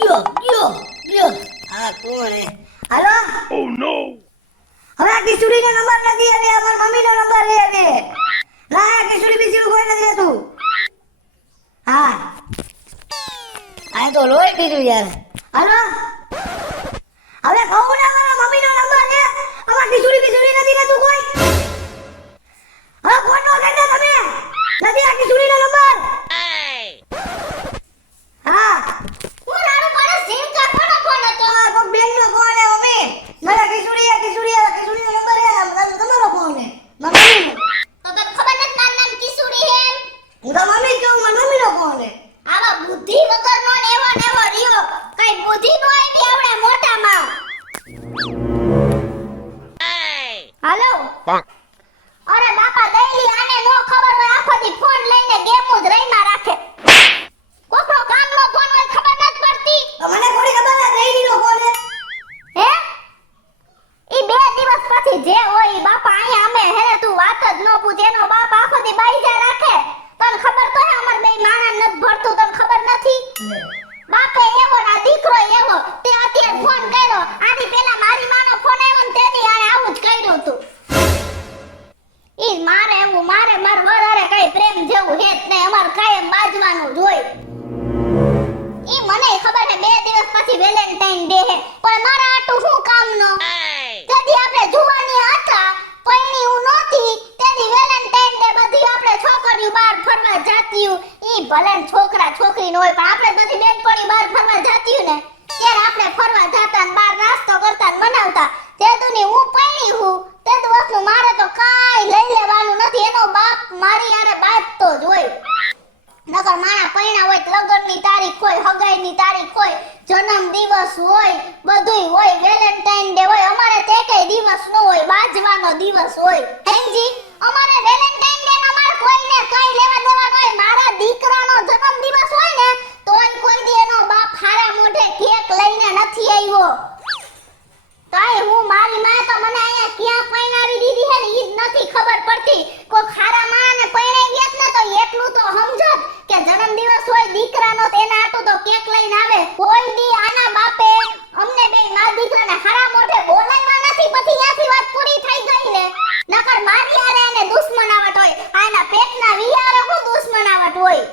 ગયો. આ કોણ હે? હાલો. Oh no. હવે આ કિશોરીનો નંબર નથી, હવે અમાર મમ્મીનો નંબર છે હવે. ના કિશોરી બીજી કોઈ નથી રહેતું. હા. આ તો લોહી પીધું યાર. હાલો. હવે કહું ને મારા મમ્મીનો નંબર છે. અમાર કિશોરી નથી રહેતું કોઈ. હા ફોન નો કરતા તમે. નથી આ કિશોરીનો નંબર. હા. હું રાડો મારા સિમ કાર્ડ ફોન હતો. આ તો બેનનો ફોન હે મમ્મી. મારા કિશોરીનો નંબર હે. તમારો ફોન હે. મમ્મી. તો તને ખબર નથી મારું નામ કિશોરી હે? હું તો મમ્મી કહું, મારા મમ્મીનો ફોન હે. આવા બુદ્ધિ વગરનો ને એવો રહ્યો. કઈ બુદ્ધિ નો આવી આવડે મોટામાં. હાલો. અરે બાપા દઈલી આને નો ખબર હોય આખો દી ફોન લઈને ગેમો જ રહીમાં રાખે. કોકનો કામનો ફોન હોય ખબર નથી પડતી. મને થોડી ખબર હે દઈલીનો ફોન હે. હે? ઈ 2 દિવસ પછી જે હોય ઈ બાપા અહીંયા અમે હેરે તું વાત જ ન પૂછ. એનો બાપ આખો દી બાઈજા રાખે. તને ખબર તો હે અમાર બે માણા નથી ભરતું, તને ખબર નથી? બાપે એવો ના દીકરો એવો. તે અત્યારે ફોન કર્યો. આની પહેલા મારી માનો ફોન આવ્યો ને તેની આને આવું જ કર્યું તું. ઈ મારે એવું માર વરારે કઈ પ્રેમ જેવું હે જ નહીં. અમાર કાયમ બાજવાનું જ હોય. ઈ મને ખબર હે 2 દિવસ પછી વેલેન્ટાઇન ડે હે, પણ મારા આટું શું કામનો? તેથી આપણે જુવાની હતા, પૈણી હું નહોતી, તેથી વેલેન્ટાઇન ડે બધી આપણે છોકરીઓ બહાર ફરવા જાતીયું. ઈ ભલે છોકરા છોકરી ન હોય, પણ આપણે બધી બેનપણી બહાર ફરવા જાતીયું ને, ત્યારે આપણે ફરવા જાતા ને બહાર નાસ્તો કરતા ને મનાવતા. તેદુની હું પૈણી હું, તેદુ વસ્તુ મારે તો કાઈ લઈ લેવાનું નથી. એનો બાપ મારી યારે બાજતો જ હોય. નકર માણા પૈણા હોય, લગનની તારીખ હોય, હગાઈની તારીખ હોય, જન્મ દિવસ હોય, બધુંય હોય, વેલેન્ટાઇન ડે હોય. અમારે તે કઈ દિવસ ન હોય, બાજવાનો દિવસ હોય. હેંજી અમારે વેલેન્ટાઇન ડે નો અમાર કોઈને કઈ લેવા દેવા ન હોય. મારા દીકરાનો જન્મ દિવસ હોય ને તોય કોઈ દી એનો બાપ હારા મોઢે કેક લઈને નથી આવ્યો. તોય હું મારી માં તો મને અહીંયા ક્યાં પૈણાવી દીધી હે ને ઈ જ નથી ખબર પડતી. કોઈ ખારા માને પૈણાવી જ ને તો એટલું તો સમજો કે જન્મ દિવસ હોય દીકરાનો તો એના આટું તો કેક લઈને આવે. કોઈ દી આના બાપે અમને બે માર દીકરાને હારા મોઢે બોલાવ્યા નથી. પછી ત્યાંથી વાત પૂરી થઈ ગઈ ને. નકર મારી આરે એને દુશ્મનાવટ હોય, આના પેટના વિયારે હું દુશ્મનાવટ હોય.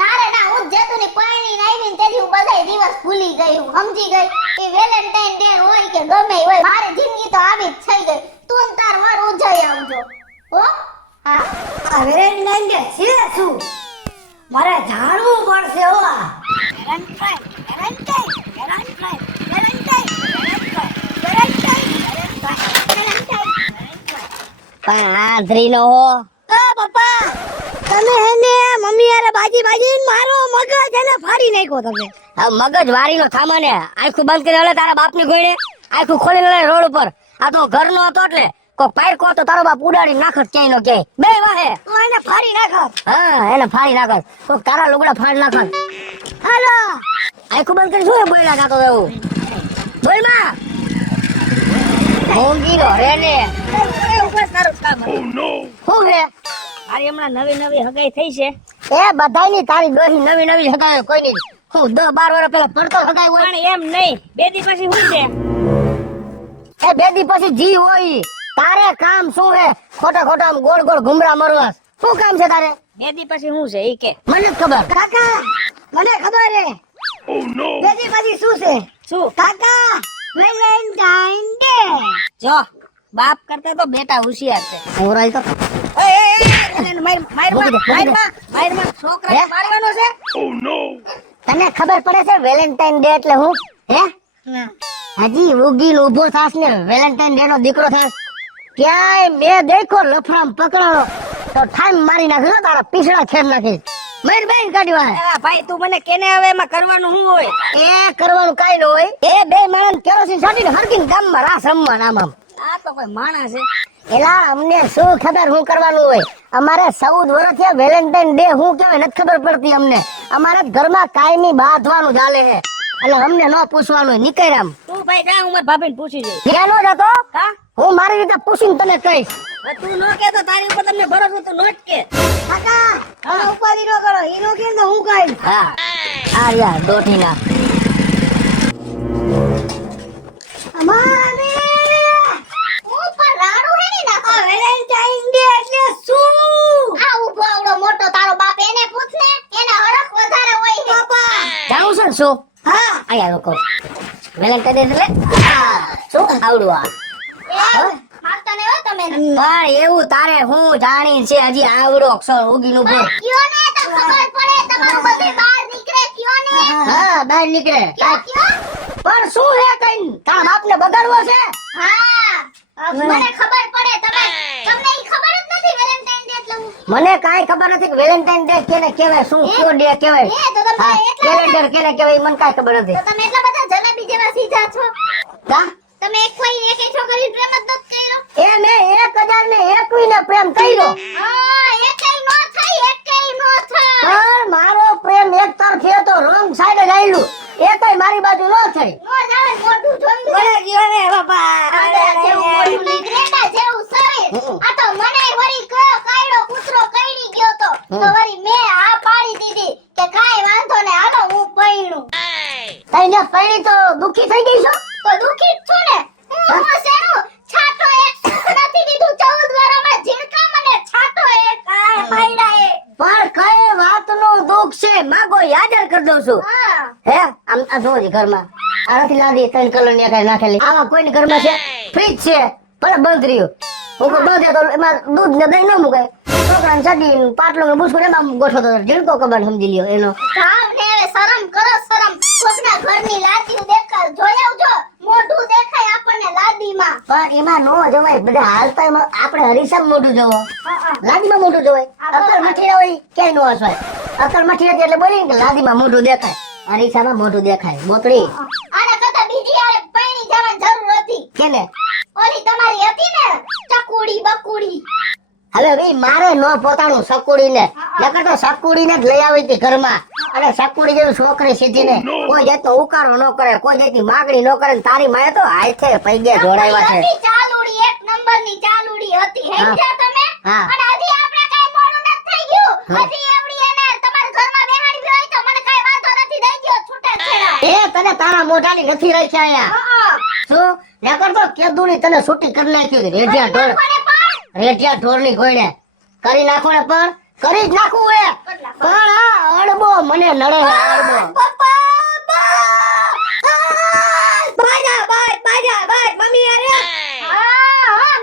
ના રે ના, હું જેતુની પૈણીને આવીને તેથી હું બધાય દિવસ ભૂલી ગઈ હું. સમજી ગઈ કે વેલેન્ટાઇન ડે હોય કે ગમે હોય મારી જિંદગી તો આવી જ થઈ ગઈ. તું ને તાર વર ઉજાઈ આવજો હો. હા આ વેલેન્ટાઇન ડે છે શું? મારે જાણવું પડશે હો. પાદરીનો હો. આ પપ્પા તમે હેને મમ્મી આરે બાજી મારો મગજ એને ફાડી નાખ્યો તમે. આ મગજ વારીનો થામાને આંખું બંધ કરી હલે તારા બાપની ગોળે આંખું ખોલી લે રોડ ઉપર. આ તો ઘરનો હતો એટલે કોક પાયકો તો તારો બાપ ઉડાડી નાખત ક્યાંય નો ક્યાંય. બે વાહે તો એને ફાડી નાખત. હા એને ફાડી નાખત. કોક તારા લુગડા ફાડી નાખત. હાલો આંખું બંધ કરી શું બોલ્યા જાતો એવું? બોલ માં હોંગીનો રે ને ઉપર તારું કામ. ઓ નો હું હે મારી હમણાં નવી હગાઈ થઈ છે. એ બધાયની તારી ડોહી નવી હગાય કોઈ નહીં. હું 10-12 વર્ષ પહેલા પડતો હગાઈ હોય. પણ એમ નહીં, 2 દી પછી હું છે એ 2 દી પછી જી હોય. તારે કામ શું હે? ખોટા આમ ગોળ ઘુમરા મરવા. શું કામ છે તારે? 2 દી પછી હું છે ઈ કે મને જ ખબર. કાકા મને ખબર હે. ઓ નો બેજી બાજી શું છે? શું કાકા વેલેન્ટાઇન ડે. જો બાપ કરતા તો બેટા હોશિયાર છે. ઓરાઈ તો માર છોકરા મારવાનો છે. તને ખબર પડે છે વેલેન્ટાઇન ડે એટલે હું? હે હજી ઉગીન ઉભો થાસ ને વેલેન્ટાઇન ડે નો દીકરો થાસ. ક્યાંય મેં દેખો લફરામ પકડાણો તો ઠાઈમ મારી નાખ્યો તારા પીછડા ખેડ નાખી. મારી બેન કાઢવા. ભાઈ તું મને કેને હવે એમાં કરવાનું શું હોય? એ કરવાનું કાઈ ન હોય. એ બે માણસ કેરોસીન છાંટીને હરકીને ગામમાં રાસ રમવા નામ. આ તો કોઈ માણસ છે. એલા અમને શું ખબર શું કરવાનું હોય? અમારે 14 વર્ષ થયા વેલેન્ટાઇન ડે શું કહેવાય નથી ખબર પડતી અમને. અમારે ઘરમાં કાયમી બાંધવાનું ચાલે છે એટલે અમને ન પૂછવાનું હોય. નીકળ આમ તું ભાઈ જા, હું મારી ભાભીને પૂછી જઈશ. ત્યાં નો જતો. હા હું મારી રીતે પૂછીને તને કહીશ. તું નો કે તો તારી ઉપર તમને ભરોસો તું નો જ કે. કાકા આનો ઉપાધિ ન કરો. હીરો કે તો હું કઈ. હા આ યાર દોઠીના નહીં આવ્યો કહું વેલેન્ટાઇન ડે એટલે શું આવડું આ મારતા ને હો તમે પણ એવું તારે હું જાણી છે હજી આવડો અક્ષર ઉગીનું બોલ કયો ને તો ખબર પડે તમારું બધે બહાર નીકળે કયો ને હા બહાર નીકળે કયો પણ શું હે કઈ તારા બાપને બગાડવો છે હા મને ખબર પડે તમને ઈ ખબર જ નથી વેલેન્ટાઇન ડે એટલે હું મને કાઈ ખબર નથી કે વેલેન્ટાઇન ડે કેને કહેવાય શું કયો ડે કહેવાય એ તો તમને એટલા કેલેન્ડર કેને કહેવાય મને કાઈ ખબર નથી તો તમે એટલા બધા જલેબી જેવા સીધા છો કા તમે એક કોઈ એક છોકરી પ્રેમ જ નથી કર્યો એ મેં 1021 ને પ્રેમ કર્યો હા એકેય નો થાય પણ મારો પ્રેમ એક તરફી હતો રોંગ સાઈડે જાયલું એ કઈ મારી બાજુ ન થઈ નો જાવે મોઢું જોયું અરે જીઓ ને બાપા આડા જેવું મોઢું લીધેટા જેવું શરીર આ તો મને વળી કયો કાયડો કૂતરો કઈડી ગયો તો વળી મે આ પાડી દીધી કે કાઈ વાંધો ને હાલો હું પૈણું તઈને પૈણી તો દુખી થઈ ગઈ છો તો દુખી જ છું ને હું શેનું છાટો એક નથી દીધું 14 વાર હમણાં ઝીણકા મને છાટો એક આ પાયડા એ પણ કઈ વાતનું દુખ છે માગો યાદ કરી દઉં છું હા હે આમ આ જોજી ઘરમાં આ નથી લાદી 3 કલર ની કઈ નાખેલી આવા કોઈની ઘરમાં છે ફ્રીજ છે ભલે બંધ રહ્યું હું બંધ તો એમાં દૂધ ને દહીં ન મુકાય છોકરાને ચડી પાટલો ને બુસ્કુટ એમાં ગોઠવો તો ઝીણકો કબાડ સમજી લ્યો એનો સાવ ને હવે શરમ કરો શરમ કોકના ઘરની લાદીઓ દેખાય જોઈ આવજો મોઢું દેખાય આપણને લાદીમાં પણ એમાં નો જવાય બધા હાલતા એમાં આપણે હરીસામ મોઢું જોવો લાદીમાં મોઢું જોવાય અકલ મઠીડા હોય ક્યાંય નો હસવાય અકલ મઠીડા એટલે બોલી કે લાદીમાં મોઢું દેખાય હરીસામાં મોઢું દેખાય બોતડી આના કરતા બીજી યારે પૈણી જવાની જરૂર હતી કેને ઓલી તમારી હતી ને ચકુડી બકુડી હવે ભાઈ મારે નો પોતાનું સકુડી ને નકર તો સકુડી ને જ લઈ આવી હતી ઘરમાં અને સકુડી જેવી છોકરી સીધી ને કોઈ જાતનો ઉકારો ન કરે કોઈ જાતની માગણી ન કરે તારી માએ તો હાથે પૈગે જોડાવ્યા છે હતી ચાલુડી એક નંબરની ચાલુડી હતી હેજા તમે હા. અને હજી આપણે કાઈ મોડું નથી થઈ ગયું હજી એવડી એને તમારા ઘરમાં બેહાડી હોય તો મને કાઈ વાંધો નથી દઈ ગયો છૂટા છેડા એ તને તારા મોઢાની નથી રહી છે અહીંયા હા શું નકર તો કેદુની તને છૂટી કરી નાખ્યું છે રેઢિયા ઢોર રેઢિયા ઢોરની કોઈને કરી નાખો ને પણ કરી જ નાખવું હોય પણ આ અડબો મને નડે છે અડબો મમ્મી અરે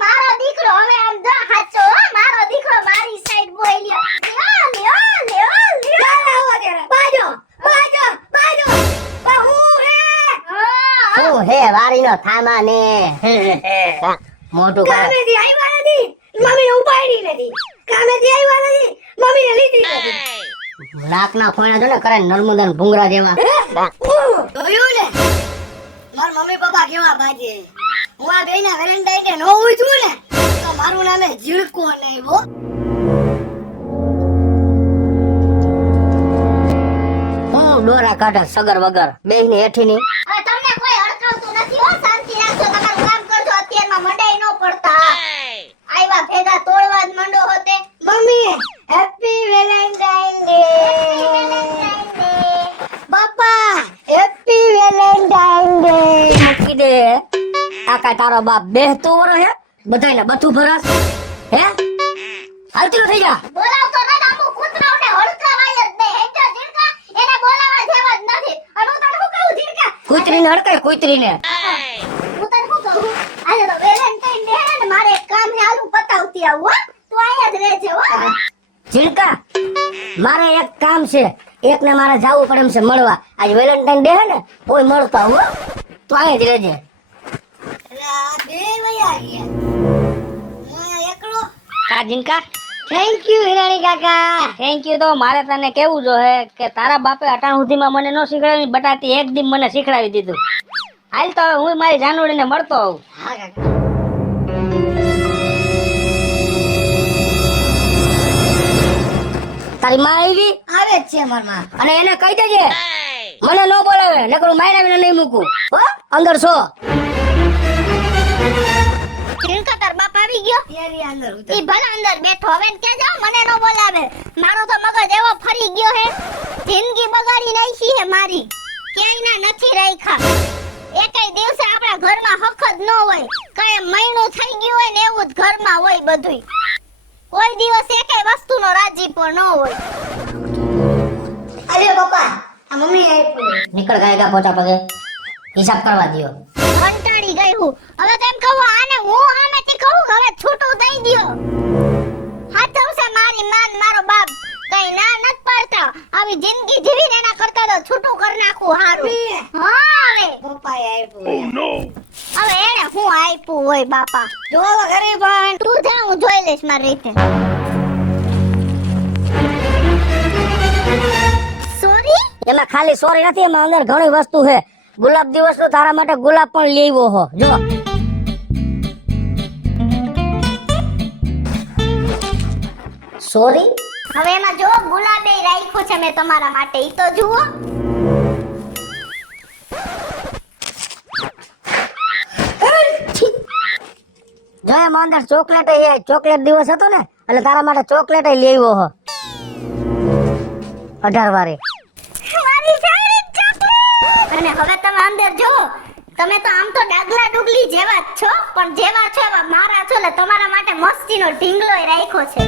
મારો દીકરો હવે આમ જો હાચો મારો દીકરો મારી સાઈડ બોલ્યો શું હે વારીનો થામા ને મોટું કરે કામેથી આવ્યા નથી મમ્મીને ઉપાડી નથી કામેથી આવ્યા નથી મમ્મીને લીધી નથી નાકના ફોણા જો ને કરે નર્મદા ભૂંગરા જેવા જોયું ને માર મમ્મી પપ્પા કેવા બાજે હું આ બેના વેલેન્ટાઇન ડે નો હોય છું ને તો મારું નામે ઝીણકો નહીં હો હું ડોરા કાઢા સગર વગર બેહની હેઠીની હવે તમને કોઈ અડકાવતું નથી હો શાંતિ રાખજો તમારું કામ કરજો અત્યારમાં મંડાઈ નો પડતા આયવા ભેગા તોડવા જ મંડો હોતે મમ્મી હેપી વેલેન્ટાઇન ડે પપ્પા હેપી વેલેન્ટાઇન ડે મૂકી દે આ કાંઈ તારો બાપ બેહતું વરો હે બધાને બથું ભરાસ હે હાલતી થઈ જા બોલાવતો ન આમુ કૂતરાઓને હડકાવાય જ નહીં હેજો ઝીણકા એને બોલાવા જેવા જ નથી અને હું તને શું કહું ઝીણકા કૂતરીને હડકાય કૂતરીને હું તને શું કહું આજે તો વેલેન્ટાઇન ડે હે ને મારે એક કામ ને આલું પતાવતી આવું હો તું અહીંયા જ રહેજે હો ઝીણકા મારે એક કામ છે એકને મારે જાવું પડે એમ છે મળવા આજ વેલેન્ટાઇન ડે હે ને કોઈ મળતા હો તો અહીંયા જ રહેજે એટલે આ બે વયા ગયા હું અહીંયા એકલો કા ઝીણકા થેન્ક યુ હિરાણી કાકા થેન્ક યુ તો મારે તને કેવું જો હે કે તારા બાપે અટાણ સુધીમાં મને ન શીખડાવી બટાતી એક દી મને શીખડાવી દીધું હાલ તો હવે હું મારી જાનવડીને મળતો હોઉં હા કાકા તારી માં આવી આવે જ છે મારા અને એને કહી દેજે મને ન બોલાવે નકર હું માયરાને નહીં મૂકું હો અંદર છો ઝીણકા તાર બાપ આવી ગયો તેરી અંદર ઈ ભલે અંદર બેઠો હવે ને ક્યાં જાવ મને નો બોલાવે મારો તો મગજ એવો ફરી ગયો હે જિંદગી બગાડી નાખી હે મારી ક્યાંય ના નથી રાખ્યા એકેય દિવસે આપણા ઘરમાં હક જ ન હોય કઈ મહિનું થઈ ગયું હોય ને એવું જ ઘરમાં હોય બધુંય કોઈ દિવસ એકેય વસ્તુનો રાજીપો ન હોય અરે પપ્પા આ મમ્મી આપ્યું. નીકળ ગાયગા પોચા પગે હિસાબ કરવા દ્યો. કંટાળી ગઈ હું. હવે તો એમ કહું આને હું સામેથી કહું કે હવે છૂટું દઈ દ્યો. હાચવશે મારી માન મારો બાપ. કઈ ના નત પાડતા. આવી જિંદગી જીવીને એના કરતા તો છૂટું કરી નાખું હારું. હા હવે પપ્પાએ આપ્યું. હવે એને હું આપ્યું હોય બાપા. જો હવે ઘરે પણ તું જા હું જોઈ લઈશ મારી રીતે. સોરી એમાં ખાલી સોરી નથી, એમાં અંદર ઘણી વસ્તુ છે. ગુલાબ દિવસ નો તારા માટે ગુલાબ પણ લેવો હો. જો સોરી. હવે એમાં જો ગુલાબે રાખ્યો છે મેં તમારા માટે. ઈ તો જુઓ. જો એમાં અંદર ચોકલેટ એ ચોકલેટ દિવસ હતો ને એટલે તારા માટે ચોકલેટ લેવો હો 18 વારે. મારી ફેવરિટ ચોકલેટ. અને હવે તમે અંદર જો. તમે તો આમ તો ડાગલા ડુગલી જેવા જ છો, પણ જેવા છો એવા મારા છો. એટલે તમારા માટે મસ્તીનો ઢીંગલોય રાખ્યો છે.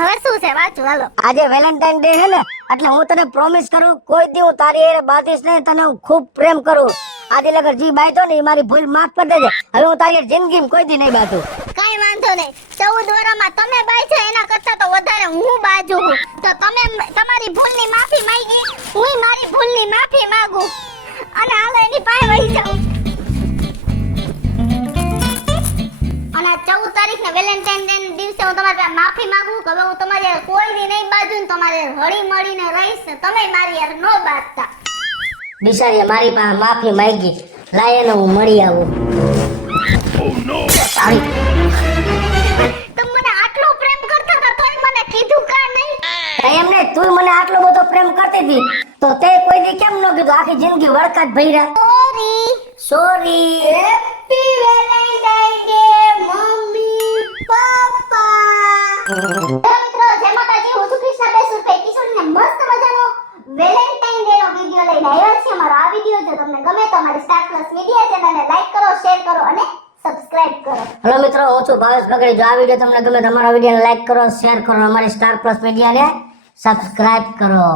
હવે શું છે વાંચો હાલો. આજે વેલેન્ટાઇન ડે છે ને એટલે હું તને પ્રોમિસ કરું કોઈ દી હું તારી હારે બાંધીશ નહીં. તને હું ખૂબ પ્રેમ કરું. આજે લગર જી બાંધ્યો ને એ મારી ભૂલ માફ કરી દેજે. હવે હું તારી જિંદગીમાં કોઈ દી નહીં બાંધું. કાઈ વાંધો નહીં. 14 વર્ષમાં તમે બાંધ્યો એના કરતા તો વધારે હું બાજુ છું. તો તમે તમારી ભૂલની માફી માંગી, હું મારી ભૂલની માફી માંગુ. અને હાલો એની પાસે વહી જાઉં. અને 14 તારીખને વેલેન્ટાઇન ડે ના દિવસે હું તમારી પાસે માફી માંગુ કે હવે હું તમારી હારે કોઈ દી નહીં બાજુ ને તમારે હળી મળીને રહીશ ને તમે મારી હારે નો બાંધતા. બિચારીએ મારી પાસે માફી માંગી. લાય એને હું મળી આવું. સારી. તમે મને આટલો પ્રેમ કરતા હતા તોય મને કીધું કા નહીં? એમ ને તું મને આટલો બધો પ્રેમ કરતી હતી તો તે કોઈ દી કેમ ન કીધું? આખી જિંદગી વળકાટ ભર્યા. Sorry. Sorry. Happy Valentine day mummy papa. મિત્રો જય માતાજી. હું છું કૃષ્ણા બેસુરભાઈ કિશોરને મસ્ત મજાનો વેલેન્ટાઇન ડે નો વિડિયો લઈને આવ્યા છીએ. અમારો આ વિડિયો જો તમને ગમે તો અમારી સ્ટાર પ્લસ મીડિયા ચેનલને લાઈક કરો, શેર કરો અને સબસ્ક્રાઇબ કરો. હેલો મિત્રો, હું છું ભાવેશ બગડી. જો આ વિડીયો તમને ગમે તો અમારા વિડીયોને લાઈક કરો, શેર કરો, અમારી સ્ટાર પ્લસ મીડિયાને સબસ્ક્રાઇબ કરો.